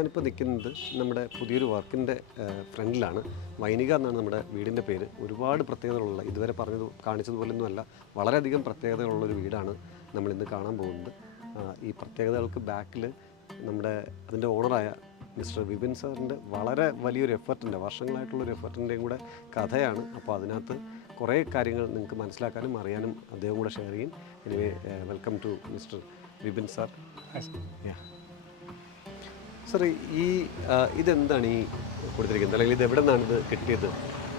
ഞാനിപ്പോൾ നിൽക്കുന്നത് നമ്മുടെ പുതിയൊരു വർക്കിന്റെ ഫ്രണ്ടിലാണ്. വൈനിക എന്നാണ് നമ്മുടെ വീടിന്റെ പേര്. ഒരുപാട് പ്രത്യേകതകളുള്ള ഇതുവരെ പറഞ്ഞത് കാണിച്ചതുപോലൊന്നുമല്ല വളരെയധികം പ്രത്യേകതകളുള്ളൊരു വീടാണ് നമ്മൾ ഇന്ന് കാണാൻ പോകുന്നത്. ഈ പ്രത്യേകതകൾക്ക് ബാക്കിൽ നമ്മുടെ അതിന്റെ ഓണറായ മിസ്റ്റർ വിപിൻ സാറിന്റെ വളരെ വലിയൊരു എഫർട്ടിന്റെ വർഷങ്ങളായിട്ടുള്ളൊരു എഫർട്ടിന്റെയും കൂടെ കഥയാണ്. അപ്പോൾ അതിനകത്ത് കുറേ കാര്യങ്ങൾ നിങ്ങൾക്ക് മനസ്സിലാക്കാനും അറിയാനും അദ്ദേഹം കൂടെ ഷെയർ ചെയ്യും. Anyway welcome to mister Vipin sir. Sir ഈ ഇതെന്താണ് ഈ കൊടുത്തിരിക്കുന്നത്? അല്ലെങ്കിൽ ഇത് എവിടെ നിന്നാണ് ഇത് കിട്ടിയത്?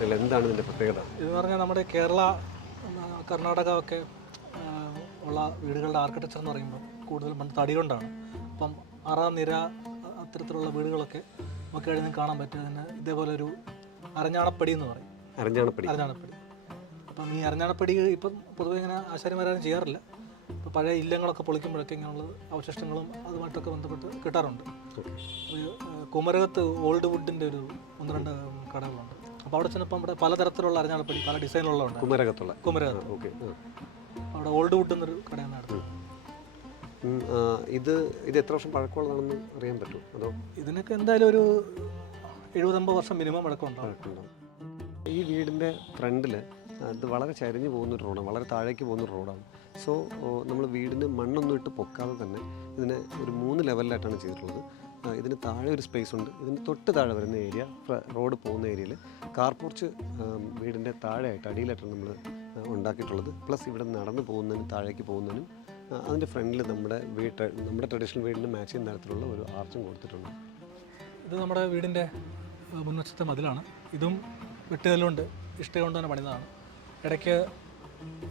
അല്ലെങ്കിൽ എന്താണ് ഇതിന്റെ പ്രത്യേകത? ഇത് പറഞ്ഞാൽ നമ്മുടെ കേരള കർണാടക ഒക്കെ ഉള്ള വീടുകളുടെ ആർക്കിടെക്ചർ എന്ന് പറയുമ്പോൾ കൂടുതൽ മണ്ണ് തടി കൊണ്ടാണ്. അപ്പം അറ നിര അത്തരത്തിലുള്ള വീടുകളൊക്കെ നമുക്ക് എഴുതി കാണാൻ പറ്റും? അതിന് ഇതേപോലെ ഒരു അരഞ്ഞാണപ്പടി എന്ന് പറയും. അരഞ്ഞാണപ്പടി. അരഞ്ഞാണപ്പടി. അപ്പം ഈ അരഞ്ഞാണപ്പടി ഇപ്പം പൊതുവെ ഇങ്ങനെ ആശാരിമാരും ചെയ്യാറില്ല. ഇപ്പോൾ പഴയ ഇല്ലങ്ങളൊക്കെ പൊളിക്കുമ്പോഴൊക്കെ ഇങ്ങനെയുള്ള അവശിഷ്ടങ്ങളും അതുമായിട്ടൊക്കെ ബന്ധപ്പെട്ട് കിട്ടാറുണ്ട്. കുമരകത്ത് ഓൾഡ് വുഡിന്റെ ഒരു ഒന്ന് രണ്ട് കടകളുണ്ട്. അപ്പോൾ അവിടെ ചെന്നപ്പോൾ നമ്മുടെ പലതരത്തിലുള്ള അരഞ്ഞാണപ്പടി പല ഡിസൈനിലുള്ളതുണ്ട് കുമരകത്തുള്ള. കുമരകത്ത്. ഓക്കെ. അവിടെ ഓൾഡ് വുഡ് എന്നൊരു കടയാണ് നടത്തുന്നത് ഇത് ഇത് എത്ര വർഷം പഴക്കമുള്ളതാണെന്ന് അറിയാൻ പറ്റുമോ? അതോ? ഇതിനൊക്കെ എന്തായാലും ഒരു എഴുപതമ്പത് വർഷം മിനിമം ഉണ്ടാവും ഈ വീടിന്റെ ഫ്രണ്ടിൽ ഇത് വളരെ ചരിഞ്ഞു പോകുന്ന റോഡാണ് വളരെ താഴേക്ക് പോകുന്ന റോഡാണ്. സോ നമ്മൾ വീടിന് മണ്ണൊന്നും ഇട്ട് പൊക്കാതെ തന്നെ ഇതിനെ ഒരു മൂന്ന് ലെവലിലായിട്ടാണ് ചെയ്തിട്ടുള്ളത്. ഇതിന് താഴെ ഒരു സ്പേസ് ഉണ്ട്. ഇതിന് തൊട്ട് താഴെ വരുന്ന ഏരിയ റോഡ് പോകുന്ന ഏരിയയിൽ കാർ പോർച്ച് വീടിന്റെ താഴെയായിട്ട് അടിയിലായിട്ടാണ് നമ്മൾ ഉണ്ടാക്കിയിട്ടുള്ളത്. പ്ലസ് ഇവിടെ നടന്നു പോകുന്നതിനും താഴേക്ക് പോകുന്നതിനും അതിന്റെ ഫ്രണ്ടിൽ നമ്മുടെ വീട്ട് നമ്മുടെ ട്രഡീഷണൽ വീടിന് മാച്ച് ചെയ്യുന്ന തരത്തിലുള്ള ഒരു ആർച്ചും കൊടുത്തിട്ടുണ്ട്. ഇത് നമ്മുടെ വീടിന്റെ മുൻവശത്തെ മതിലാണ്. ഇതും വെട്ടുകല്ലുകൊണ്ട് ഇഷ്ടം കൊണ്ട് തന്നെ പണിതാണ് ഇടയ്ക്ക്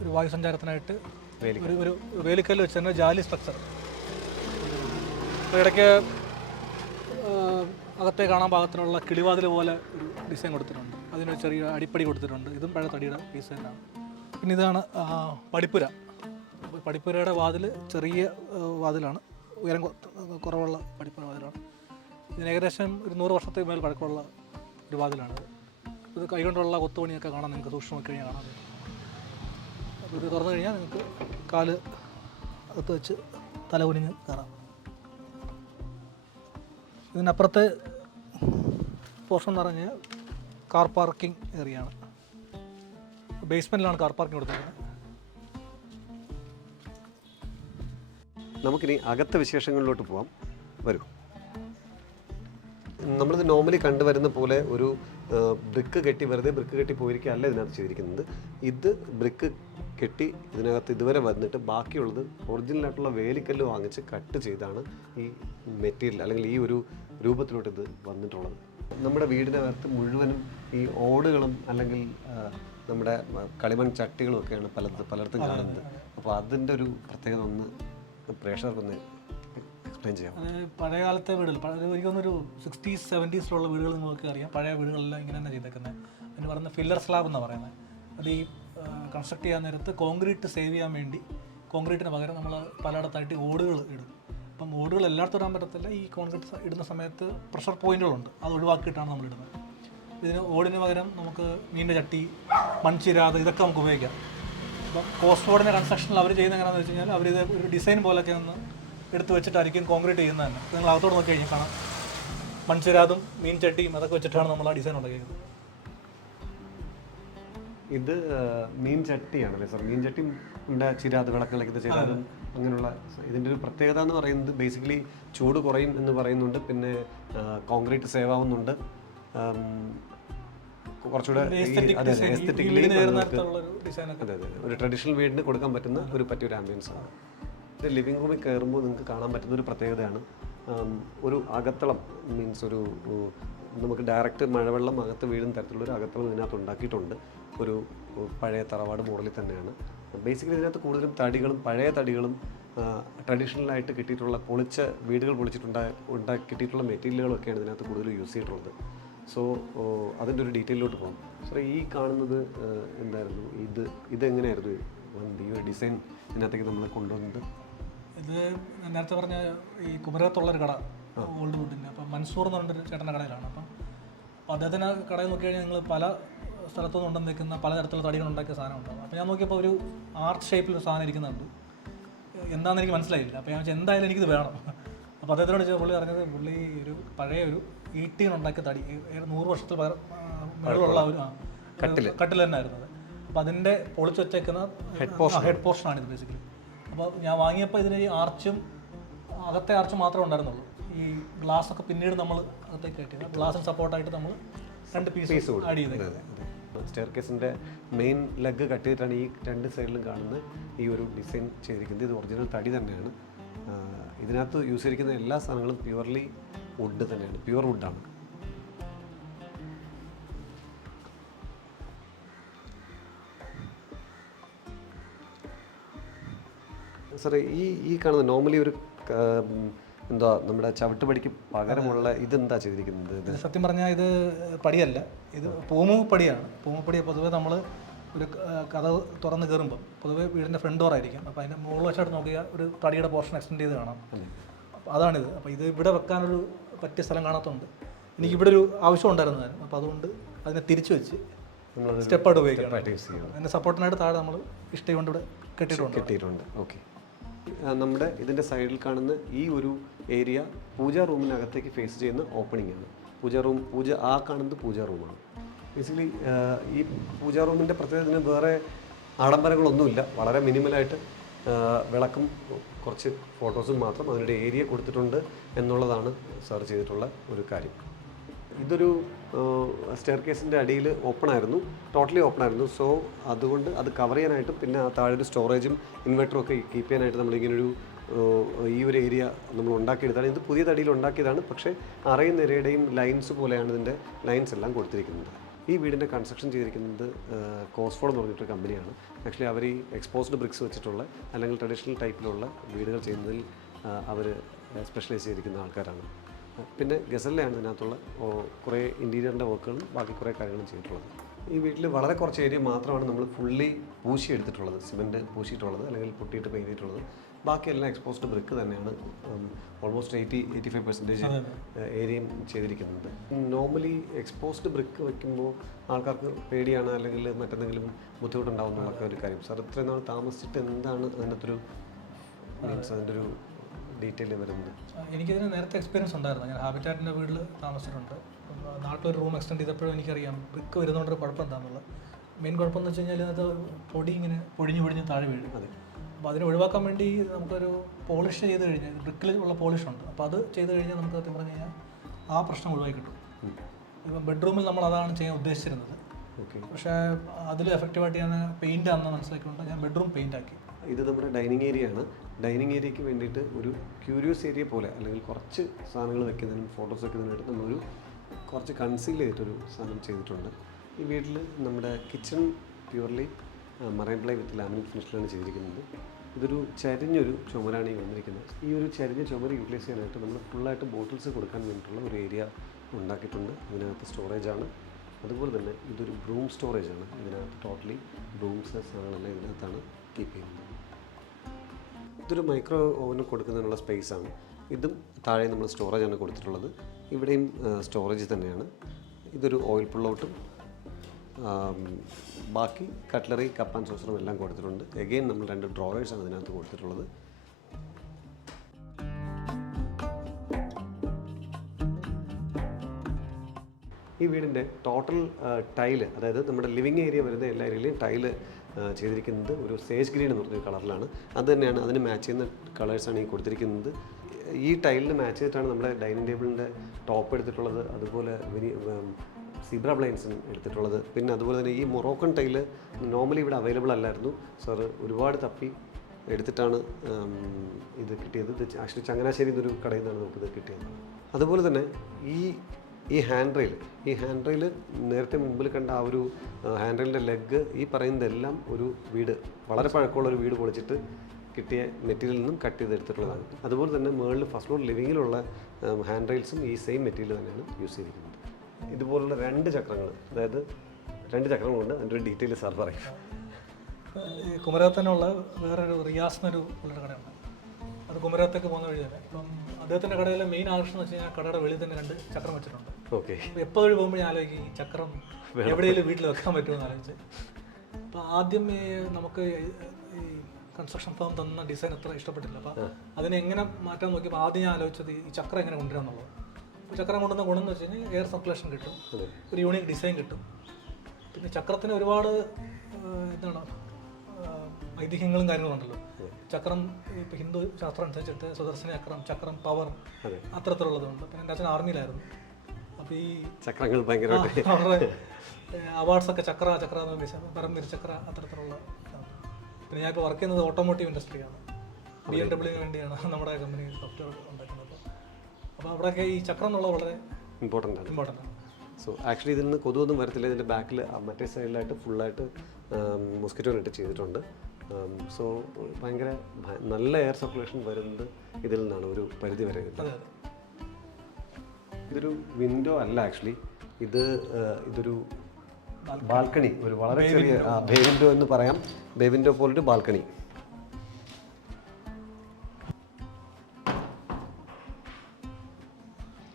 ഒരു വായുസഞ്ചാരത്തിനായിട്ട് ഒരു ഒരു വേലിക്കല്ല് വെച്ച് തന്നെ ജാലി സ്ട്രക്ചർ ഇടയ്ക്ക് അകത്തെ കാണാൻ പാകത്തിനുള്ള കിളിവാതിൽ പോലെ ഒരു ഡിസൈൻ കൊടുത്തിട്ടുണ്ട്. അതിന് ചെറിയ അടിപ്പടി കൊടുത്തിട്ടുണ്ട്. ഇതും പഴയ തടിയുടെ പീസ് തന്നെയാണ്. പിന്നെ ഇതാണ് പടിപ്പുര. പടിപ്പുരയുടെ വാതിൽ ചെറിയ വാതിലാണ്. ഉയരം കുറവുള്ള പടിപ്പുര വാതിലാണ്. ഇതിന് ഏകദേശം ഒരു നൂറ് വർഷത്തെ മേൽ പഴക്കമുള്ള ഒരു വാതിലാണ് ഇത് കൈകൊണ്ടുള്ള കൊത്തുപണിയൊക്കെ കാണാൻ നിങ്ങൾക്ക് സൂക്ഷ്മം നോക്കി കഴിഞ്ഞാൽ കാണാൻ ഇത് തുറന്നു കഴിഞ്ഞാൽ നിങ്ങൾക്ക് കാൽ അകത്ത് വെച്ച് തല കുനിഞ്ഞ് കയറാം. ഇതിനപ്പുറത്തെ പോർഷൻ എന്ന് പറഞ്ഞാൽ കാർ പാർക്കിംഗ് ഏറിയ ആണ് ബേസ്മെന്റിലാണ് കാർ പാർക്കിംഗ് കൊടുത്തിരിക്കുന്നത്. നമുക്കിനി അകത്തെ വിശേഷങ്ങളിലോട്ട് പോവാം. വരൂ. നമ്മളിത് നോർമലി കണ്ടുവരുന്ന പോലെ ഒരു ബ്രിക്ക് കെട്ടി വെറുതെ ബ്രിക്ക് കെട്ടി പോയിരിക്കുകയല്ല ഇതിനകത്ത് ചെയ്തിരിക്കുന്നത്. ഇത് ബ്രിക്ക് കെട്ടി ഇതിനകത്ത് ഇതുവരെ വന്നിട്ട് ബാക്കിയുള്ളത് ഒറിജിനൽ ആയിട്ടുള്ള വേലിക്കല്ല് വാങ്ങിച്ച് കട്ട് ചെയ്താണ് ഈ മെറ്റീരിയൽ അല്ലെങ്കിൽ ഈ ഒരു രൂപത്തിലോട്ട് ഇത് വന്നിട്ടുള്ളത്. നമ്മുടെ വീടിനകത്ത് മുഴുവനും ഈ ഓടുകളും അല്ലെങ്കിൽ നമ്മുടെ കളിമൺ ചട്ടികളും ഒക്കെയാണ് പലത് പലയിടത്തും കാണുന്നത്. അപ്പോൾ അതിന്റെ ഒരു പ്രത്യേകത ഒന്ന് പ്രേക്ഷകർക്കൊന്ന് എക്സ്പ്ലെയിൻ ചെയ്യാം പഴയ കാലത്തെ വീടുകൾ എനിക്കൊന്നൊരു സിക്സ്റ്റീസ് സെവന്റീസിലുള്ള വീടുകൾ നിങ്ങൾക്ക് അറിയാം പഴയ വീടുകളെല്ലാം ഇങ്ങനെ തന്നെ ചെയ്തേക്കുന്നത് അതിന് പറയുന്ന ഫില്ലർ സ്ലാബ് എന്നാണ് പറയുന്നത് അത് ഈ കൺസ്ട്രക്ട് ചെയ്യാൻ നേരത്ത് കോൺക്രീറ്റ് സേവ് ചെയ്യാൻ വേണ്ടി കോൺക്രീറ്റിന് പകരം നമ്മൾ പലയിടത്തായിട്ട് ഓടുകൾ ഇടും. അപ്പം ഓടുകൾ എല്ലായിടത്തും ഇടാൻ പറ്റത്തില്ല. ഈ കോൺക്രീറ്റ് ഇടുന്ന സമയത്ത് പ്രഷർ പോയിന്റുകളുണ്ട് അത് ഒഴിവാക്കിയിട്ടാണ് നമ്മൾ ഇടുന്നത്. ഇതിന് ഓടിന് പകരം നമുക്ക് മീനിന്റെ ചട്ടി മൺചിരാത് ഇതൊക്കെ നമുക്ക് ഉപയോഗിക്കാം. അപ്പം കോസ്റ്റ് ബോർഡിന്റെ കൺസ്ട്രക്ഷനിൽ അവർ ചെയ്യുന്ന എങ്ങനെയാണെന്ന് വെച്ച് കഴിഞ്ഞാൽ അവരിത് ഒരു ഡിസൈൻ പോലൊക്കെ ഒന്ന് എടുത്ത് വെച്ചിട്ടായിരിക്കും കോൺക്രീറ്റ് ചെയ്യുന്നത് തന്നെ. നിങ്ങൾ അകത്തോട് നോക്കി കഴിഞ്ഞാൽ കാണാം. മൺചിരാതും മീൻ ചട്ടിയും അതൊക്കെ വെച്ചിട്ടാണ് നമ്മൾ ആ ഡിസൈൻ ഉണ്ടാക്കിയത് ഇത് മീൻ മീൻ ചട്ടിയാണല്ലേ സാർ? മീൻ ചട്ടി ഉണ്ട് ചിരാത് വിളക്കുകളൊക്കെ ഇത് ചെയ്താലും അങ്ങനെയുള്ള ഇതിന്റെ ഒരു പ്രത്യേകത എന്ന് പറയുന്നത് ബേസിക്കലി ചൂട് കുറയും എന്ന് പറയുന്നുണ്ട്. പിന്നെ കോൺക്രീറ്റ് സേവ് ആവുന്നുണ്ട്. കുറച്ചുകൂടെ ഒരു ട്രഡീഷണൽ വീടിന് കൊടുക്കാൻ പറ്റുന്ന ഒരു പറ്റിയൊരു ആംബിയൻസ് ആണ്. ഇത് ലിവിങ് റൂമിൽ കയറുമ്പോൾ നിങ്ങൾക്ക് കാണാൻ പറ്റുന്ന ഒരു പ്രത്യേകതയാണ്. ഒരു അകത്തളം മീൻസ് ഒരു നമുക്ക് ഡയറക്റ്റ് മഴവെള്ളം അകത്ത് വീഴുന്ന തരത്തിലുള്ള ഒരു അകത്തളം ഇതിനകത്ത് ഉണ്ടാക്കിയിട്ടുണ്ട്. ഒരു പഴയ തറവാട് മോഡലിൽ തന്നെയാണ്. ബേസിക്കലി ഇതിനകത്ത് കൂടുതലും തടികളും പഴയ തടികളും ട്രഡീഷണലായിട്ട് കിട്ടിയിട്ടുള്ള പൊളിച്ച വീടുകൾ പൊളിച്ചിട്ടുണ്ടായ ഉണ്ടാ കിട്ടിയിട്ടുള്ള മെറ്റീരിയലുകളൊക്കെയാണ് ഇതിനകത്ത് കൂടുതലും യൂസ് ചെയ്തിട്ടുള്ളത്. സോ അതിന്റെ ഒരു ഡീറ്റെയിലോട്ട് പോകാം സോ ഈ കാണുന്നത് എന്തായിരുന്നു? ഇത് ഇതെങ്ങനെയായിരുന്നു? വണ്ടി ഈ ഒരു ഡിസൈൻ ഇതിനകത്തേക്ക് നമ്മൾ കൊണ്ടുവന്നത്? ഇത് നേരത്തെ പറഞ്ഞ ഈ കുമരകത്തുള്ളൊരു കട ഓൾഡ് വുഡിന്റെ അപ്പം മൻസൂർ എന്ന് പറഞ്ഞൊരു ചേട്ടന്റെ കടയിലാണ്. അപ്പം ആ കടയിൽ നോക്കി കഴിഞ്ഞാൽ നിങ്ങൾ പല സ്ഥലത്തു നിന്ന് ഉണ്ടെന്ന് നിൽക്കുന്ന പലതരത്തിലുള്ള തടികൾ ഉണ്ടാക്കിയ സാധനം ഉണ്ടാവും അപ്പോൾ ഞാൻ നോക്കിയപ്പോൾ ഒരു ആർട്ട് ഷേപ്പിൽ ഒരു സാധനം ഇരിക്കുന്നുണ്ട്. എന്താണെന്ന് എനിക്ക് മനസ്സിലായില്ല. അപ്പോൾ ഞാൻ വെച്ചാൽ എന്തായാലും എനിക്കിത് വേണം. അപ്പോൾ അദ്ദേഹത്തിനോട് ചോദിച്ചാൽ പുള്ളി പറഞ്ഞത് പുള്ളി ഒരു പഴയ ഒരു ഈട്ടിൽ ഉണ്ടാക്കിയ തടി നൂറ് വർഷത്തിൽ മുകളിലുള്ള ഒരു കട്ടിൽ കട്ടിൽ തന്നെ ആയിരുന്നത് അപ്പോൾ അതിന്റെ പൊളിച്ച് വെച്ചേക്കുന്ന ഹെഡ് പോർഷൻ ഹെഡ് പോർഷനാണ് ഇത് ബേസിക്കലി അപ്പോൾ ഞാൻ വാങ്ങിയപ്പോൾ ഇതിന് ഈ ആർച്ചും അകത്തെ ആർച്ച് മാത്രമേ ഉണ്ടായിരുന്നുള്ളൂ. ഈ ഗ്ലാസ് ഒക്കെ പിന്നീട് നമ്മൾ അകത്തേക്ക് കയറ്റിയത്. ഗ്ലാസിന് സപ്പോർട്ടായിട്ട് നമ്മൾ രണ്ട് പീസ് ആഡ് ചെയ്തേക്കുന്നത് സ്റ്റെയർ കേസിന്റെ മെയിൻ ലെഗ് കട്ട് ചെയ്തിട്ടാണ് ഈ രണ്ട് സൈഡിലും കാണുന്ന ഈ ഒരു ഡിസൈൻ ചെയ്തിരിക്കുന്നത്. ഇത് ഒറിജിനൽ തടി തന്നെയാണ്. ഇതിനകത്ത് യൂസ് ചെയ്തിരിക്കുന്ന എല്ലാ സാധനങ്ങളും പ്യുവർലി വുഡ് തന്നെയാണ്. പ്യുവർ വുഡാണ് സാറേ ഈ ഈ കാണുന്ന നോർമലി ഒരു എന്താ നമ്മുടെ ചവിട്ടുപടിക്ക് പകരമുള്ള ഇതെന്താ ചെയ്തിരിക്കുന്നത് ഇത്? സത്യം പറഞ്ഞാൽ ഇത് പടിയല്ല. ഇത് പൂമു പടിയാണ് പൂമുപ്പടി പൊതുവെ നമ്മൾ ഒരു കഥ തുറന്ന് കയറുമ്പോൾ പൊതുവെ വീടിന്റെ ഫ്രണ്ട് ഡോർ ആയിരിക്കും. അപ്പോൾ അതിന്റെ മുകളിൽ വശമായിട്ട് നോക്കിയാൽ ഒരു തടിയുടെ പോർഷൻ എക്സ്റ്റെൻഡ് ചെയ്ത് കാണാം. അപ്പോൾ അതാണിത്. അപ്പോൾ ഇത് ഇവിടെ വെക്കാനൊരു പറ്റിയ സ്ഥലം കാണാത്തതുകൊണ്ട് എനിക്ക് ഇവിടെ ഒരു ആവശ്യം ഉണ്ടായിരുന്നതായിരുന്നു അപ്പോൾ അതുകൊണ്ട് അതിനെ തിരിച്ചു വെച്ച് സ്റ്റെപ്പായിട്ട് ഉപയോഗിക്കാം അതിന്റെ സപ്പോർട്ടിനായിട്ട് താഴെ നമ്മൾ ഇഷ്ടം കൊണ്ട് ഇവിടെ കെട്ടിയിട്ടുണ്ട്. കെട്ടിയിട്ടുണ്ട്. ഓക്കെ നമ്മുടെ ഇതിന്റെ സൈഡിൽ കാണുന്ന ഈ ഒരു ഏരിയ പൂജ റൂമിനകത്തേക്ക് ഫേസ് ചെയ്യുന്ന ഓപ്പണിംഗ് ആണ്. പൂജാ റൂം പൂജ ആ കാണുന്നത് പൂജ റൂമാണ്. ബേസിക്കലി ഈ പൂജ റൂമിന്റെ പ്രത്യേകത വേറെ ആഡംബരങ്ങളൊന്നുമില്ല. വളരെ മിനിമലായിട്ട് വിളക്കും കുറച്ച് ഫോട്ടോസും മാത്രം അതിന്റെ ഏരിയ കൊടുത്തിട്ടുണ്ട് എന്നുള്ളതാണ് സെർച്ച് ചെയ്തിട്ടുള്ള ഒരു കാര്യം. ഇതൊരു സ്റ്റെയർ കേസിന്റെ അടിയിൽ ഓപ്പൺ ആയിരുന്നു ടോട്ടലി ഓപ്പൺ ആയിരുന്നു സോ അതുകൊണ്ട് അത് കവർ ചെയ്യാനായിട്ടും പിന്നെ ആ താഴെ ഒരു സ്റ്റോറേജും ഇൻവെർട്ടറും ഒക്കെ കീപ്പ് ചെയ്യാനായിട്ട് നമ്മളിങ്ങനൊരു ഈ ഒരു ഏരിയ നമ്മൾ ഉണ്ടാക്കിയെടുത്താണ്. ഇത് പുതിയ തടിയിൽ ഉണ്ടാക്കിയതാണ്. പക്ഷേ അറയും നിരയുടെയും ലൈൻസ് പോലെയാണ് ഇതിന്റെ ലൈൻസ് എല്ലാം കൊടുത്തിരിക്കുന്നത്. ഈ വീടിന്റെ കൺസ്ട്രക്ഷൻ ചെയ്തിരിക്കുന്നത് കോസ്ഫോൾ എന്ന് പറഞ്ഞിട്ടൊരു കമ്പനിയാണ്. ആക്ച്വലി അവർ ഈ എക്സ്പോസ്ഡ് ബ്രിക്സ് വെച്ചിട്ടുള്ള അല്ലെങ്കിൽ ട്രഡീഷണൽ ടൈപ്പിലുള്ള വീടുകൾ ചെയ്യുന്നതിൽ അവർ സ്പെഷ്യലൈസ് ചെയ്തിരിക്കുന്ന ആൾക്കാരാണ്. പിന്നെ ഗസലിലാണ് ഇതിനകത്തുള്ള കുറേ ഇന്റീരിയറിന്റെ വർക്കുകളും ബാക്കി കുറേ കാര്യങ്ങളും ചെയ്തിട്ടുള്ളത്. ഈ വീട്ടിൽ വളരെ കുറച്ച് ഏരിയ മാത്രമാണ് നമ്മൾ ഫുള്ളി പൂശി എടുത്തിട്ടുള്ളത് സിമെന്റ് പൂശിയിട്ടുള്ളത് അല്ലെങ്കിൽ പൊട്ടിയിട്ട് പെയിന്റ് ചെയ്തിട്ടുള്ളത്. ബാക്കിയെല്ലാം എക്സ്പോസ്ഡ് ബ്രിക്ക് തന്നെയാണ് almost eighty eighty five percentage ഏരിയയും ചെയ്തിരിക്കുന്നത്. നോർമലി എക്സ്പോസ്ഡ് ബ്രിക്ക് വയ്ക്കുമ്പോൾ ആൾക്കാർക്ക് പേടിയാണ് അല്ലെങ്കിൽ മറ്റെന്തെങ്കിലും ബുദ്ധിമുട്ടുണ്ടാവും എന്നുള്ളൊക്കെ ഒരു കാര്യം. സാർ ഇത്രയും നാൾ താമസിച്ചിട്ട് എന്താണ് അതിനകത്തൊരു മീൻസ് അതിന്റെ ഒരു ഡീറ്റെയിൽ വരുന്നത്. എനിക്കിതിന് നേരത്തെ എക്സ്പീരിയൻസ് ഉണ്ടായിരുന്നു. ഞാൻ ഹാബിറ്റാറ്റിന്റെ വീട്ടിൽ താമസിച്ചിട്ടുണ്ട്. നാട്ടിലൊരു റൂം എക്സ്റ്റെൻഡ് ചെയ്തപ്പോഴും എനിക്കറിയാം ബ്രിക്ക് വരുന്നതുകൊണ്ടൊരു കുഴപ്പം എന്താണെന്നുള്ളത് മെയിൻ കുഴപ്പം എന്ന് വെച്ച് കഴിഞ്ഞാൽ ഇതിനകത്ത് പൊടി ഇങ്ങനെ പൊടിഞ്ഞ് പൊടിഞ്ഞ് താഴെ വീഴും. അതെ. അപ്പോൾ അതിനെ ഒഴിവാക്കാൻ വേണ്ടി നമുക്കൊരു പോളിഷ് ചെയ്ത് കഴിഞ്ഞാൽ ബ്രിക്കിൽ ഉള്ള പോളിഷ് ഉണ്ട്. അപ്പോൾ അത് ചെയ്ത് കഴിഞ്ഞാൽ നമുക്ക് സത്യം പറഞ്ഞു കഴിഞ്ഞാൽ ആ പ്രശ്നം ഒഴിവാക്കി കിട്ടും. ഇപ്പം ബെഡ്റൂമിൽ നമ്മൾ അതാണ് ചെയ്യാൻ ഉദ്ദേശിച്ചിരുന്നത്. ഓക്കെ. പക്ഷേ അതിൽ എഫക്റ്റീവായിട്ട് ഞാൻ പെയിന്റ് ആണെന്ന് മനസ്സിലാക്കിക്കൊണ്ട് ഞാൻ ബെഡ്റൂം പെയിന്റ് ആക്കി. ഇത് നമ്മുടെ ഡൈനിങ് ഏരിയ ആണ്. ഡൈനിങ് ഏരിയയ്ക്ക് വേണ്ടിയിട്ട് ഒരു ക്യൂരിയസ് ഏരിയ പോലെ അല്ലെങ്കിൽ കുറച്ച് സാധനങ്ങൾ വെക്കുന്നതിനും ഫോട്ടോസ് വെക്കുന്നതിനായിട്ട് നമ്മളൊരു കുറച്ച് കൺസീൽ ചെയ്തിട്ടൊരു സാധനം ചെയ്തിട്ടുണ്ട്. ഈ വീട്ടിൽ നമ്മുടെ kitchen purely marine ply with laminate ഫിനിഷിലാണ് ചെയ്തിരിക്കുന്നത്. ഇതൊരു ചരിഞ്ഞൊരു ചുമരാണ് ഈ വന്നിരിക്കുന്നത്. ഈ ഒരു ചരിഞ്ഞ ചുമര് യൂട്ടിലൈസ് ചെയ്യാനായിട്ട് നമ്മൾ ഫുള്ളായിട്ട് ബോട്ടിൽസ് കൊടുക്കാൻ വേണ്ടിയിട്ടുള്ള ഒരു ഏരിയ ഉണ്ടാക്കിയിട്ടുണ്ട്. അതിനകത്ത് സ്റ്റോറേജാണ് അതുപോലെ തന്നെ ഇതൊരു ബ്രൂം സ്റ്റോറേജാണ് ഇതിനകത്ത് ടോട്ടലി ബ്രൂംസ് സാധനങ്ങളെല്ലാം ഇതിനകത്താണ് കീപ്പ് ചെയ്യുന്നത്. ഇതൊരു മൈക്രോ ഓവന് കൊടുക്കുന്നതിനുള്ള സ്പേസ് ആണ് ഇതും താഴെ നമ്മൾ സ്റ്റോറേജാണ് കൊടുത്തിട്ടുള്ളത്. ഇവിടെയും സ്റ്റോറേജ് തന്നെയാണ്. ഇതൊരു ഓയിൽ പുള്ളോട്ടും ബാക്കി കട്ട്ലറി കപ്പ് ആൻഡ് സോസറും എല്ലാം കൊടുത്തിട്ടുണ്ട്. എഗെയിൻ നമ്മൾ രണ്ട് ഡ്രോവേഴ്സാണ് ഇതിനകത്ത് കൊടുത്തിട്ടുള്ളത്. ഈ വീടിന്റെ ടോട്ടൽ ടൈൽ അതായത് നമ്മുടെ ലിവിങ് ഏരിയ വരുന്ന എല്ലാ ഏരിയയിലും ടൈൽ ചെയ്തിരിക്കുന്നത് ഒരു സേജ് ഗ്രീൻ എന്ന് പറഞ്ഞ കളറിലാണ്. അത് തന്നെയാണ് അതിന് മാച്ച് ചെയ്യുന്ന കളേഴ്സാണ് ഈ കൊടുത്തിരിക്കുന്നത്. ഈ ടൈലിന് മാച്ച് ചെയ്തിട്ടാണ് നമ്മുടെ ഡൈനിങ് ടേബിളിന്റെ ടോപ്പ് എടുത്തിട്ടുള്ളത് അതുപോലെ സിബ്ര ബ്ലൈൻസും എടുത്തിട്ടുള്ളത്. പിന്നെ അതുപോലെ തന്നെ ഈ മൊറോക്കൺ ടൈൽ നോർമലി ഇവിടെ അവൈലബിൾ അല്ലായിരുന്നു. സാറ് ഒരുപാട് തപ്പി എടുത്തിട്ടാണ് ഇത് കിട്ടിയത്. ആക്ച്വലി ചങ്ങനാശ്ശേരി എന്നൊരു കടയിൽ നിന്നാണ് നമുക്കിത് കിട്ടിയത്. അതുപോലെ തന്നെ ഈ ഈ ഹാൻഡ് റെയിൽ ഈ ഹാൻഡ് റെയിൽ നേരത്തെ മുമ്പിൽ കണ്ട ആ ഒരു ഹാൻഡ് റെയിലിന്റെ ലെഗ് ഈ പറയുന്നതെല്ലാം ഒരു വീട് വളരെ പഴക്കമുള്ള ഒരു വീട് പൊളിച്ചിട്ട് കിട്ടിയ മെറ്റീരിയലിൽ നിന്നും കട്ട് ചെയ്തെടുത്തിട്ടുള്ളതാണ്. അതുപോലെ തന്നെ മുകളിൽ ഫസ്റ്റ് ഫ്ലോർ ലിവിങ്ങിലുള്ള ഹാൻഡ് റെയിൽസും ഈ സെയിം മെറ്റീരിയൽ തന്നെയാണ് യൂസ് ചെയ്തിരിക്കുന്നത്. ഇതുപോലുള്ള രണ്ട് ചക്രങ്ങൾ അതായത് രണ്ട് ചക്രങ്ങളുണ്ട് അതിന്റെ ഒരു ഡീറ്റെയിൽ സാർ പറയും. ഈ കുമരകത്തന്നെയുള്ള വേറൊരു റിയാസ് എന്നൊരു കടയുണ്ട്. അത് കുമരകത്തേക്ക് പോകുന്ന വഴി തന്നെ അപ്പം അദ്ദേഹത്തിന്റെ കടയിലെ മെയിൻ ആകർഷണം എന്ന് വെച്ച് കഴിഞ്ഞാൽ കടയുടെ വെളിയിൽ തന്നെ രണ്ട് ചക്രം വെച്ചിട്ടുണ്ട്. ഓക്കെ. എപ്പോഴും എപ്പോൾ വഴി പോകുമ്പോൾ ഞാൻ ആലോചിക്കും ഈ ചക്രം എവിടെയെങ്കിലും വീട്ടിൽ വെക്കാൻ പറ്റുമെന്ന് ആലോചിച്ച്. അപ്പോൾ ആദ്യം ഈ നമുക്ക് ഈ കൺസ്ട്രക്ഷൻ ഫോം തന്ന ഡിസൈൻ അത്ര ഇഷ്ടപ്പെട്ടില്ല. അപ്പോൾ അതിനെ എങ്ങനെ മാറ്റാൻ നോക്കിയപ്പോൾ ആദ്യം ഞാൻ ആലോചിച്ചത് ഈ ചക്രം എങ്ങനെ കൊണ്ടുവരാന്നുള്ളത് അപ്പോൾ ചക്രം കൊണ്ടുവന്ന ഗുണം എന്ന് വെച്ച് കഴിഞ്ഞാൽ എയർ സർക്കുലേഷൻ കിട്ടും. ഒരു യൂണിക് ഡിസൈൻ കിട്ടും. പിന്നെ ചക്രത്തിന് ഒരുപാട് എന്താണ് ഐതിഹ്യങ്ങളും കാര്യങ്ങളും ഉണ്ടല്ലോ. ചക്രം ഇപ്പൊ ഹിന്ദു ശാസ്ത്രം അനുസരിച്ചിട്ട് സുദർശന ചക്രം ചക്രം പവർ അതെ. അത്തരത്തിലുള്ളതുണ്ട്. പിന്നെ എന്റെ അച്ഛൻ ആർമിയിലായിരുന്നു. അപ്പോൾ ഈ ചക്രങ്ങൾ ഭയങ്കര അവരുടെ അവാർഡ്സ് ഒക്കെ ചക്ര ചക്ര എന്ന് പറഞ്ഞ പരമ്പര ചക്ര അത്തരത്തിലുള്ള പിന്നെ ഞാൻ ഇപ്പൊ വർക്ക് ചെയ്യുന്നത് ഓട്ടോമോട്ടീവ് ഇൻഡസ്ട്രിയാണ് ബി എം ഡബ്ല്യുവിന് വേണ്ടിയാണ് നമ്മുടെ കമ്പനി സോഫ്റ്റ്വെയർ ഉണ്ടാക്കുന്നത്. അപ്പോൾ അവിടെയൊക്കെ ഈ ചക്രം എന്നുള്ളത് വളരെ ഇമ്പോർട്ടന്റ് ആണ്. ഇമ്പോർട്ടന്റ് ആണ്. സോ ആക്ച്വലി ഇതിൽ നിന്ന് കൊതുവൊന്നും വരത്തില്ല ഇതിന്റെ ബാക്കിൽ മറ്റേ സൈഡിലായിട്ട് ഫുള്ളായിട്ട് മൊസ്കിറ്റോ നെറ്റ് ചെയ്തിട്ടുണ്ട്. സോ ഭയങ്കര നല്ല എയർ സർക്കുലേഷൻ വരുന്നത് ഇതിൽ നിന്നാണ് ഒരു പരിധി വരെ ഇതൊരു വിൻഡോ അല്ല ആക്ച്വലി ഇത് ഇതൊരു ബാൽക്കണി ഒരു വളരെ ചെറിയ ബേ വിൻഡോ എന്ന് പറയാം. ബേ വിൻഡോ പോലൊരു ബാൽക്കണി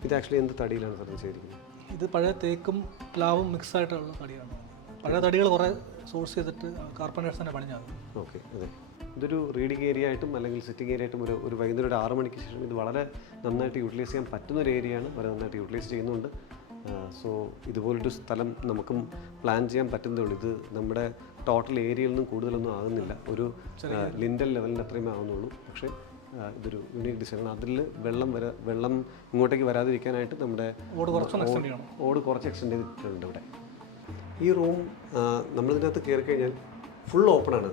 ഇത് ആക്ച്വലി എന്ത് തടിയിലാണ് സാർ ചെയ്തിരിക്കുന്നത് ഇത് പഴയ തേക്കും പ്ലാവും മിക്സ് ആയിട്ടുള്ള തടിയാണ്. പഴയ തടികൾ കുറേ സോഴ്സ് ചെയ്തിട്ട് കാർപ്പനേഴ്സ് തന്നെ പണിഞ്ഞാണ് ഓക്കെ അതെ. ഇതൊരു റീഡിങ് ഏരിയ ആയിട്ടും അല്ലെങ്കിൽ സിറ്റിംഗ് ഏരിയ ആയിട്ടും ഒരു ഒരു വൈകുന്നേരം ഒരു ആറ് മണിക്ക് ശേഷം ഇത് വളരെ നന്നായിട്ട് യൂട്ടിലൈസ് ചെയ്യാൻ പറ്റുന്ന ഒരു ഏരിയയാണ് വളരെ നന്നായിട്ട് യൂട്ടിലൈസ് ചെയ്യുന്നുണ്ട്. സോ ഇതുപോലൊരു സ്ഥലം നമുക്കും പ്ലാൻ ചെയ്യാൻ പറ്റുന്നതേ ഉള്ളൂ. ഇത് നമ്മുടെ ടോട്ടൽ ഏരിയയിൽ നിന്നും കൂടുതലൊന്നും ആകുന്നില്ല. ഒരു ലിൻഡൽ ലെവലിന് അത്രയുമേ ആകുന്നുള്ളൂ പക്ഷേ ഇതൊരു യൂണിക് ഡിസൈനാണ് അതിൽ വെള്ളം വര വെള്ളം ഇങ്ങോട്ടേക്ക് വരാതിരിക്കാനായിട്ട് നമ്മുടെ ഓട് കുറച്ച് എക്സ്റ്റെൻഡ് ചെയ്തിട്ടുണ്ട് ഇവിടെ. ഈ റൂം നമ്മളിതിനകത്ത് കയറി കഴിഞ്ഞാൽ ഫുൾ ഓപ്പൺ ആണ്.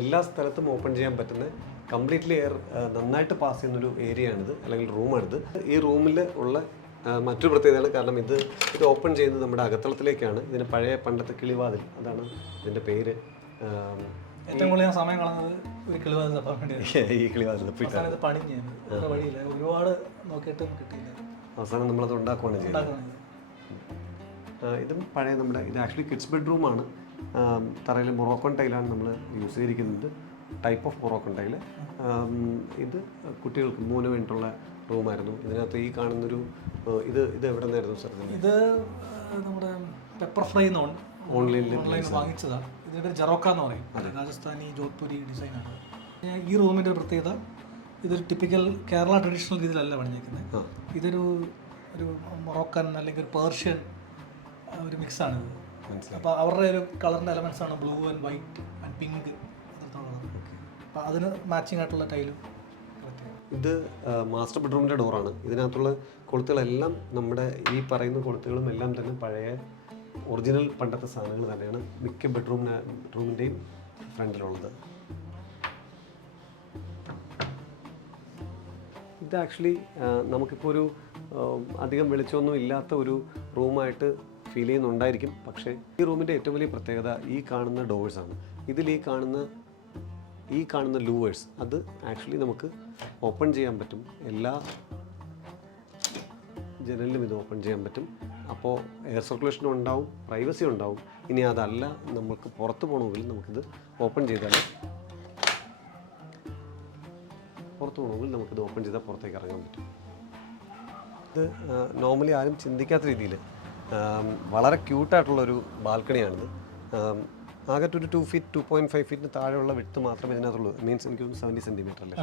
എല്ലാ സ്ഥലത്തും ഓപ്പൺ ചെയ്യാൻ പറ്റുന്ന കംപ്ലീറ്റ്ലി എയർ നന്നായിട്ട് പാസ് ചെയ്യുന്നൊരു ഏരിയ ആണിത് അല്ലെങ്കിൽ റൂമാണിത് ഈ റൂമിൽ ഉള്ള മറ്റു മറ്റൊരു പ്രത്യേകതയാണ് കാരണം ഇത് ഇത് ഓപ്പൺ ചെയ്യുന്നത് നമ്മുടെ അകത്തളത്തിലേക്കാണ്. ഇതിന് പഴയ പണ്ടത്തെ കിളിവാതിൽ അതാണ് ഇതിന്റെ പേര്. ഏറ്റവും കൂടുതൽ സമയം കളഞ്ഞത് ഒരു കിളിവാതിൽ തപ്പാൻ വേണ്ടി ഈ കിളിവാതിൽ പണിഞ്ഞ് വഴിയില്ല. ഒരുപാട് നോക്കിയിട്ടും കിട്ടിയില്ല. അവസാനം നമ്മളത് ഉണ്ടാക്കുകയാണ് ചെയ്യുന്നത് ഇത്. പഴയ നമ്മുടെ ഇത് ആക്ച്വലി കിഡ്സ് ബെഡ്റൂമാണ് തറയിൽ മൊറോക്കൺ ടൈലാണ് നമ്മൾ യൂസ് ചെയ്തിരിക്കുന്നത്. ടൈപ്പ് ഓഫ് മൊറോക്കൺ ടൈൽ ഇത് കുട്ടികൾക്ക് മൂന്ന് വേണ്ടിയിട്ടുള്ള റൂമായിരുന്നു ഇതിനകത്ത് ഈ കാണുന്നൊരു ഇത് ഇത് എവിടെ നിന്നായിരുന്നു സാർ ഇത്? നമ്മുടെ പെപ്പർ ഫ്രൈ ഓൺലൈനിൽ ഓൺലൈൻ വാങ്ങിച്ചതാണ് ഇതിന്റെ പേര് ജെറോക്ക എന്ന് പറയും. രാജസ്ഥാനി ജോധ്പുരി ഡിസൈനാണ് ഈ റൂമിന്റെ പ്രത്യേകത ഇതൊരു ടിപ്പിക്കൽ കേരള ട്രഡീഷണൽ രീതിയിലല്ല പണിഞ്ഞിരിക്കുന്നത് ഇതൊരു ഒരു മൊറോക്കൻ അല്ലെങ്കിൽ ഒരു പേർഷ്യൻ ഒരു മിക്സാണ് ആണ്. അപ്പോൾ അവരുടെ ഒരു കളറിന്റെ എലമെൻസ് ആണ് blue and white and pink അപ്പോൾ അതിന് മാച്ചിങ് ആയിട്ടുള്ള ടൈലും ഇത് മാസ്റ്റർ ബെഡ്റൂമിന്റെ ഡോറാണ് ഇതിനകത്തുള്ള കൊളുത്തുകളെല്ലാം നമ്മുടെ ഈ പറയുന്ന കൊളുത്തുകളും എല്ലാം തന്നെ പഴയ ഒറിജിനൽ പണ്ടത്തെ സാധനങ്ങൾ തന്നെയാണ് മിക്ക ബെഡ്റൂമിന് ബെഡ്റൂമിന്റെയും ഫ്രണ്ടിലുള്ളത്. ഇത് ആക്ച്വലി നമുക്കിപ്പോൾ ഒരു അധികം വെളിച്ചമൊന്നും ഇല്ലാത്ത ഒരു റൂമായിട്ട് ഫീൽ ചെയ്യുന്നുണ്ടായിരിക്കും. പക്ഷേ ഈ റൂമിന്റെ ഏറ്റവും വലിയ പ്രത്യേകത ഈ കാണുന്ന ഡോഴ്സാണ് ഇതിൽ ഈ കാണുന്ന ഈ കാണുന്ന ലൂവേഴ്സ് അത് ആക്ച്വലി നമുക്ക് ഓപ്പൺ ചെയ്യാൻ പറ്റും. എല്ലാ ജനലിലും ഇത് ഓപ്പൺ ചെയ്യാൻ പറ്റും. അപ്പോൾ എയർ സർക്കുലേഷൻ ഉണ്ടാവും പ്രൈവസി ഉണ്ടാവും. ഇനി അതല്ല നമുക്ക് പുറത്ത് പോകണമെങ്കിൽ നമുക്കിത് ഓപ്പൺ ചെയ്താൽ പുറത്ത് പോകണമെങ്കിൽ നമുക്കിത് ഓപ്പൺ ചെയ്താൽ പുറത്തേക്ക് ഇറങ്ങാൻ പറ്റും. ഇത് നോർമലി ആരും ചിന്തിക്കാത്ത രീതിയിൽ വളരെ ക്യൂട്ടായിട്ടുള്ളൊരു ബാൽക്കണിയാണിത്. ആകെ ഒരു two feet two point five ഫീറ്റിന് താഴെയുള്ള വിട്ട് മാത്രമേ ഇതിനകത്തുള്ളൂ. മീൻസ് എനിക്ക് സെവന്റി സെന്റിമീറ്റർ അല്ലേ.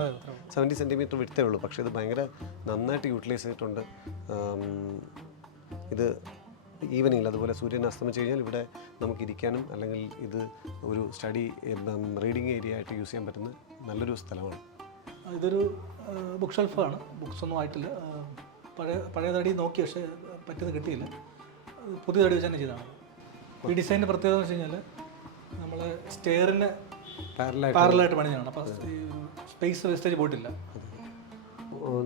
സെവന്റി സെന്റിമീറ്റർ വിട്ടേ ഉള്ളൂ പക്ഷേ ഇത് ഭയങ്കര നന്നായിട്ട് യൂട്ടിലൈസ് ചെയ്തിട്ടുണ്ട്. ഇത് ഈവനിങ്ങിൽ അതുപോലെ സൂര്യൻ അസ്തമിച്ച് കഴിഞ്ഞാൽ ഇവിടെ നമുക്ക് ഇരിക്കാനും അല്ലെങ്കിൽ ഇത് ഒരു സ്റ്റഡി റീഡിങ് ഏരിയ ആയിട്ട് യൂസ് ചെയ്യാൻ പറ്റുന്ന നല്ലൊരു സ്ഥലമാണ്. ഇതൊരു ബുക്ക് ഷെൽഫാണ് ബുക്സ് ഒന്നും ആയിട്ടില്ല. പഴയ പഴയ തടി നോക്കി പക്ഷേ പറ്റുന്നത് കിട്ടിയില്ല. പുതിയ തടി വെച്ച് തന്നെ ചെയ്തതാണ്. ഈ ഡിസൈനിന്റെ പ്രത്യേകത എന്ന് വെച്ച് കഴിഞ്ഞാൽ നമ്മൾ സ്റ്റെയറിന് പാരലായിട്ട് പണിഞ്ഞതാണ് അപ്പോൾ സ്പേസ് വേസ്റ്റേജ് പോയിട്ടില്ല.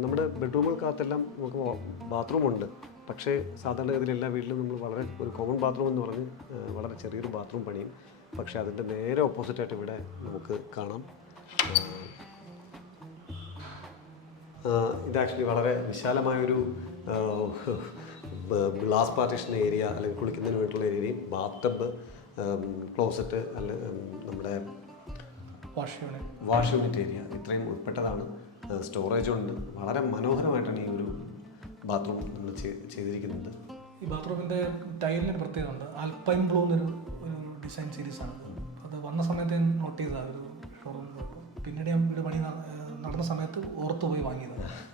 നമ്മുടെ ബെഡ്റൂമുകൾക്കകത്തെല്ലാം നമുക്ക് ബാത്റൂം ഉണ്ട്. പക്ഷേ സാധാരണഗതിയിൽ എല്ലാ വീട്ടിലും നമ്മൾ വളരെ ഒരു കോമൺ ബാത്റൂം എന്ന് പറഞ്ഞ് വളരെ ചെറിയൊരു ബാത്റൂം പണിയും. പക്ഷേ അതിന്റെ നേരെ ഓപ്പോസിറ്റായിട്ട് ഇവിടെ നമുക്ക് കാണാം. ഇത് ആക്ച്വലി വളരെ വിശാലമായൊരു ഗ്ലാസ് പാർട്ടീഷൻ ഏരിയ അല്ലെങ്കിൽ കുളിക്കുന്നതിന് വേണ്ടിയിട്ടുള്ള ഏരിയയും ബാത്ത് ടബ് ക്ലോസറ്റ് അല്ല നമ്മുടെ wash unit. Wash unit area ഇത്രയും ഉൾപ്പെട്ടതാണ്. സ്റ്റോറേജ് ഉണ്ട്. വളരെ മനോഹരമായിട്ടാണ് ഈ ഒരു ബാത്റൂം നമ്മൾ ചെയ്തിരിക്കുന്നത്. ഈ ബാത്റൂമിന്റെ ടൈലിന് പ്രത്യേകത ഉണ്ട്. ആൽപ്പൈൻ ബ്ലൂ എന്നൊരു ഒരു ഡിസൈൻ ആണ് അത് വന്ന സമയത്ത് ഞാൻ നോട്ട് ചെയ്തതാണ്. ഒരു ഷോറൂമിൽ പോയപ്പോൾ. പിന്നീട് ഞാൻ ഒരു പണി നടന്ന സമയത്ത് ഓർത്ത് പോയി വാങ്ങിയത്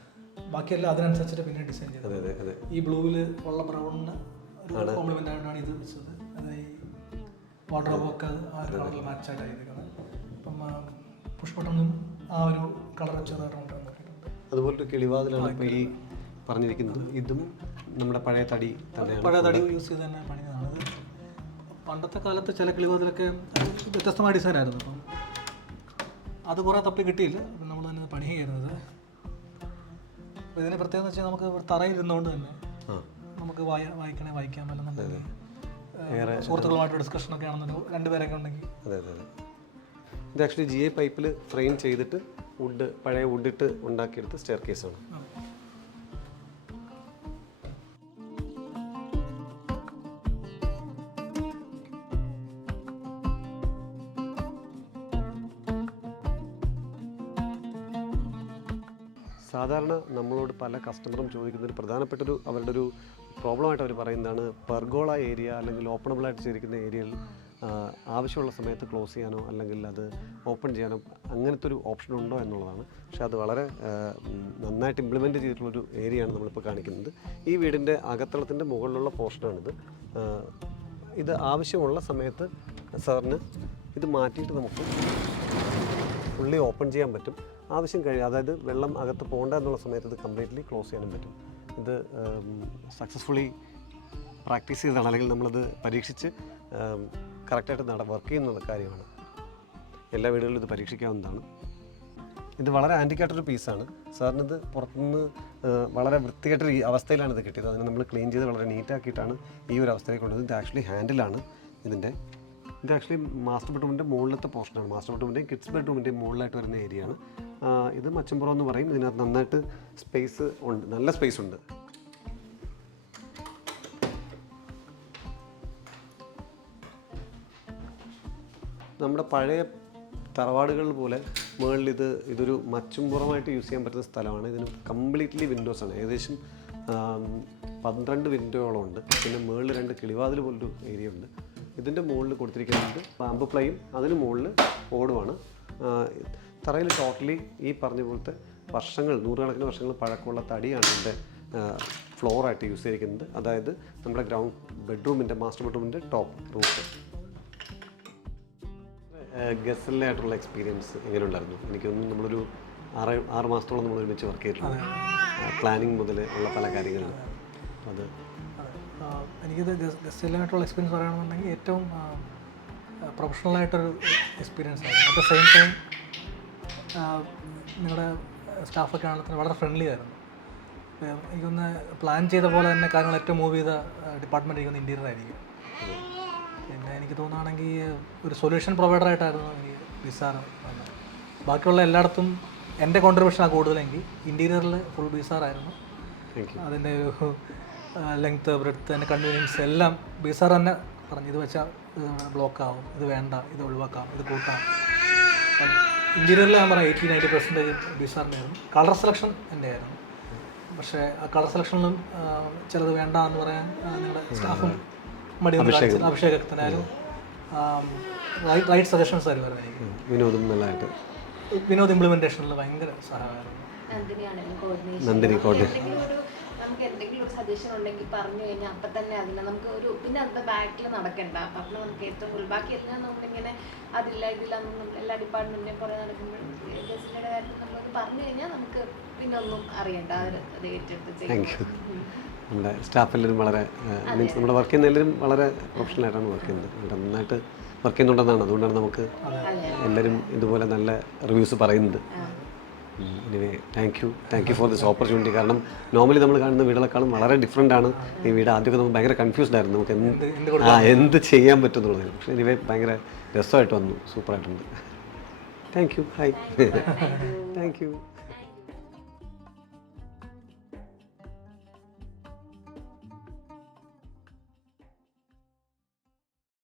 ബാക്കിയെല്ലാം അതിനനുസരിച്ചിട്ട് പിന്നെ ഡിസൈൻ ചെയ്തത്. ഈ ബ്ലൂവിൽ ഉള്ള ബ്രൗണിന് ഒരു കോംപ്ലിമെന്റ് ആയിട്ടാണ് ഇത് വെച്ചത്. അത് ഈ വാട്ടർബൊക്കെ ആ കളറിൽ മാച്ചായിട്ട് ചെയ്തേക്കുന്നത് അപ്പം പുഷ്പട്ടനും ആ ഒരു കളർ ചെറുതായിട്ട് അതുപോലെ അതുപോലൊരു കിളിവാതിലാണ് ഇപ്പോൾ ഈ പറഞ്ഞിരിക്കുന്നത്. ഇതും നമ്മുടെ പഴയ തടി തന്നെയാണ് പഴയ തടി യൂസ് ചെയ്ത് തന്നെ പണിതാണ് പണ്ടത്തെ കാലത്ത് ചില കിളിവാതിലൊക്കെ വ്യത്യസ്തമായ ഡിസൈൻ ആയിരുന്നു. അപ്പം അത് കുറേ തപ്പി കിട്ടിയില്ല. നമ്മൾ തന്നെ പണി ചെയ്യുന്നത് അപ്പോൾ ഇതിന് പ്രത്യേകത എന്ന് വെച്ചാൽ നമുക്ക് തറയിൽ ഇരുന്നുകൊണ്ട് തന്നെ നമുക്ക് വായ വായിക്കണേ വായിക്കാൻ സുഹൃത്തുക്കളുമായിട്ട് ഡിസ്കഷൻ ഒക്കെ ആണെന്നുണ്ടെങ്കിൽ രണ്ടുപേരൊക്കെ ഉണ്ടെങ്കിൽ. അതെ അതെ ഇത് ആക്ച്വലി ജി ഐ പൈപ്പിൽ ഫ്രെയിം ചെയ്തിട്ട് വുഡ് പഴയ വുഡിട്ട് ഉണ്ടാക്കിയെടുത്ത സ്റ്റെയർ കേസാണ് സാധാരണ നമ്മളോട് പല കസ്റ്റമറും ചോദിക്കുന്നൊരു പ്രധാനപ്പെട്ടൊരു അവരുടെ ഒരു പ്രോബ്ലമായിട്ട് അവർ പറയുന്നതാണ് പെർഗോള ഏരിയ അല്ലെങ്കിൽ ഓപ്പണബിൾ ആയിട്ട് ചെയ്തിരിക്കുന്ന ഏരിയയിൽ ആവശ്യമുള്ള സമയത്ത് ക്ലോസ് ചെയ്യാനോ അല്ലെങ്കിൽ അത് ഓപ്പൺ ചെയ്യാനോ അങ്ങനത്തെ ഒരു ഓപ്ഷൻ ഉണ്ടോ എന്നുള്ളതാണ്. പക്ഷെ അത് വളരെ നന്നായിട്ട് ഇംപ്ലിമെന്റ് ചെയ്തിട്ടുള്ളൊരു ഏരിയയാണ് നമ്മളിപ്പോൾ കാണിക്കുന്നത്. ഈ വീടിന്റെ അകത്തളത്തിന്റെ മുകളിലുള്ള പോർഷനാണിത്. ഇത് ആവശ്യമുള്ള സമയത്ത് സാറിന് ഇത് മാറ്റിയിട്ട് നമുക്ക് ഫുള്ളി ഓപ്പൺ ചെയ്യാൻ പറ്റും. ആവശ്യം കഴിയും. അതായത് വെള്ളം അകത്ത് പോകണ്ട എന്നുള്ള സമയത്ത് ഇത് കംപ്ലീറ്റ്ലി ക്ലോസ് ചെയ്യാനും പറ്റും. ഇത് സക്സസ്ഫുള്ളി പ്രാക്ടീസ് ചെയ്തതാണ് അല്ലെങ്കിൽ നമ്മളത് പരീക്ഷിച്ച് കറക്റ്റായിട്ട് നട വർക്ക് ചെയ്യുന്ന കാര്യമാണ്. എല്ലാ വീടുകളിലും ഇത് പരീക്ഷിക്കാവുന്നതാണ്. ഇത് വളരെ ആന്റിക്കായിട്ടൊരു പീസാണ് ഇത് പുറത്തുനിന്ന് വളരെ വൃത്തികെട്ട അവസ്ഥയിലാണ് ഇത് കിട്ടിയത്. അതിനെ നമ്മൾ ക്ലീൻ ചെയ്ത് വളരെ നീറ്റാക്കിയിട്ടാണ് ഈ ഒരു അവസ്ഥയിലേക്ക് കൊണ്ടുവന്നത്. ഇത് ആക്ച്വലി ഹാൻഡിലാണ് ഇതിന്റെ ഇത് ആക്ച്വലി മാസ്റ്റർ ബെഡ്റൂമിന്റെ മുകളിലത്തെ പോർഷനാണ് മാസ്റ്റർ ബെഡ്റൂമിന്റെയും കിഡ്സ് ബെഡ്റൂമിന്റെയും മുകളിലായിട്ട് വരുന്ന ഏരിയ ആണ്. ഇത് മച്ചമ്പുറം എന്ന് പറയും. ഇതിനകത്ത് നന്നായിട്ട് സ്പേസ് ഉണ്ട്. നല്ല സ്പേസ് ഉണ്ട്. നമ്മുടെ പഴയ തറവാടുകൾ പോലെ മുകളിൽ ഇത് ഇതൊരു മച്ചുംപുറമായിട്ട് യൂസ് ചെയ്യാൻ പറ്റുന്ന സ്ഥലമാണ്. ഇതിന് കംപ്ലീറ്റ്ലി വിൻഡോസ് ആണ്. ഏകദേശം പന്ത്രണ്ട് വിൻഡോയോളം ഉണ്ട്. പിന്നെ മുകളിൽ രണ്ട് കിളിവാതിൽ പോലൊരു ഏരിയ ഉണ്ട്. ഇതിന്റെ മുകളിൽ കൊടുത്തിരിക്കുന്നത് പാമ്പ് പ്ലൈയും അതിന് മുകളിൽ ഓടുമാണ് തറയിൽ ടോട്ടലി ഈ പറഞ്ഞ പോലത്തെ വർഷങ്ങൾ നൂറുകണക്കിന് വർഷങ്ങൾ പഴക്കമുള്ള തടിയാണ് ഇതിന്റെ ഫ്ലോറായിട്ട് യൂസ് ചെയ്തിരിക്കുന്നത്. അതായത് നമ്മുടെ ഗ്രൗണ്ട് ബെഡ്റൂമിന്റെ മാസ്റ്റർ ബെഡ്റൂമിന്റെ ടോപ്പ് റൂഫ് ഗസലിനായിട്ടുള്ള എക്സ്പീരിയൻസ് എങ്ങനെ ഉണ്ടായിരുന്നു എനിക്കൊന്നും നമ്മളൊരു ആറ് ആറ് മാസത്തോളം നമ്മൾ ഒരുമിച്ച് വർക്ക് ചെയ്തിട്ടുണ്ട് പ്ലാനിങ് മുതൽ ഉള്ള പല കാര്യങ്ങളും അത് എനിക്കിത് ഗസ്റ്റിലായിട്ടുള്ള എക്സ്പീരിയൻസ് പറയുകയാണെന്നുണ്ടെങ്കിൽ ഏറ്റവും പ്രൊഫഷണലായിട്ടൊരു എക്സ്പീരിയൻസ് ആയിരുന്നു അറ്റ് ദ സെയിം ടൈം നിങ്ങളുടെ സ്റ്റാഫൊക്കെ ആണെങ്കിൽ വളരെ ഫ്രണ്ട്ലി ആയിരുന്നു. എനിക്കൊന്ന് പ്ലാൻ ചെയ്ത പോലെ തന്നെ കാര്യങ്ങൾ ഏറ്റവും മൂവ് ചെയ്ത ഡിപ്പാർട്ട്മെന്റ് എനിക്കൊന്ന് ഇന്റീരിയർ ആയിരിക്കും. പിന്നെ എനിക്ക് തോന്നുകയാണെങ്കിൽ ഒരു സൊല്യൂഷൻ പ്രൊവൈഡറായിട്ടായിരുന്നു എനിക്ക് ബിസാർ വന്നത്. ബാക്കിയുള്ള എല്ലായിടത്തും എന്റെ കോൺട്രിബ്യൂഷനാണ് കൂടുതലെങ്കിൽ ഇന്റീരിയറിൽ ഫുൾ ബിസാറായിരുന്നു അതിന്റെ ഒരു ലെങ്ത്ത് ബ്രെഡ്ത്ത് അതിന്റെ കൺവീനിയൻസ് എല്ലാം ബിസാർ തന്നെ പറഞ്ഞു ഇത് വെച്ചാൽ ബ്ലോക്ക് ആവും ഇത് വേണ്ട ഇത് ഒഴിവാക്കാം ഇത് കൂട്ടാം. ഇന്റീരിയറിൽ ഞാൻ പറയാം എയ്റ്റി നയന്റി പെർസെന്റേജ് ബിസാറിന്റെ ആയിരുന്നു കളർ സെലക്ഷൻ എന്റെ ആയിരുന്നു പക്ഷേ ആ കളർ സെലക്ഷനിലും ചിലത് വേണ്ട എന്ന് പറയാൻ നിങ്ങളുടെ സ്റ്റാഫും മടി അഭിഷേകത്തിനായാലും റൈറ്റ് സജഷൻസ് ആയിരുന്നു എനിക്ക് വിനോദം നല്ലതായിട്ട്. വിനോദ് ഇംപ്ലിമെന്റേഷനിൽ ഭയങ്കര സഹായമായിരുന്നു. നന്ദിനി കോർഡിനേഷൻ നമുക്ക് എന്തെങ്കിലും ഒരു സജഷൻ ഉണ്ടെങ്കിൽ പറഞ്ഞു കഴിഞ്ഞാൽ അപ്പം തന്നെ അതിനെ നമുക്ക് ഒരു പിന്നെ അതിന്റെ ബാക്കിൽ നടക്കണ്ട. അപ്പം നമുക്ക് ഏറ്റവും കൂടുതൽ ബാക്കി എല്ലാം നമ്മളിങ്ങനെ അതില്ല ഇതില്ല എല്ലാ ഡിപ്പാർട്ട്മെന്റിനെ പുറകെ നടക്കുമ്പോൾ ഗസ്റ്റിന്റെ കാര്യത്തിൽ നമ്മളത് പറഞ്ഞു കഴിഞ്ഞാൽ നമുക്ക് പിന്നെ ഒന്നും അറിയണ്ട. അത് ഏറ്റെടുത്ത് ചെയ്യും. നമ്മുടെ സ്റ്റാഫ് എല്ലാവരും വളരെ മീൻസ് നമ്മുടെ വർക്ക് ചെയ്യുന്ന എല്ലാവരും വളരെ പ്രൊഫഷണലായിട്ടാണ് വർക്ക് ചെയ്യുന്നത്. നന്നായിട്ട് വർക്ക് ചെയ്യുന്നുണ്ടെന്നാണ്. അതുകൊണ്ടാണ് നമുക്ക് എല്ലാവരും ഇതുപോലെ നല്ല റിവ്യൂസ് പറയുന്നത്. Anyway thank you thank you for this opportunity കാരണം നോർമലി നമ്മൾ കാണുന്ന വീടുകളെക്കാളും വളരെ ഡിഫറെന്റ് ആണ് ഈ വീട്. ആദ്യമൊക്കെ നമുക്ക് ഭയങ്കര കൺഫ്യൂസ്ഡ് ആയിരുന്നു. നമുക്ക് എന്ത് ആ എന്ത് ചെയ്യാൻ പറ്റും പക്ഷേ എനിവേ ഭയങ്കര രസമായിട്ട് വന്നു. സൂപ്പറായിട്ടുണ്ട് thank you hi thank you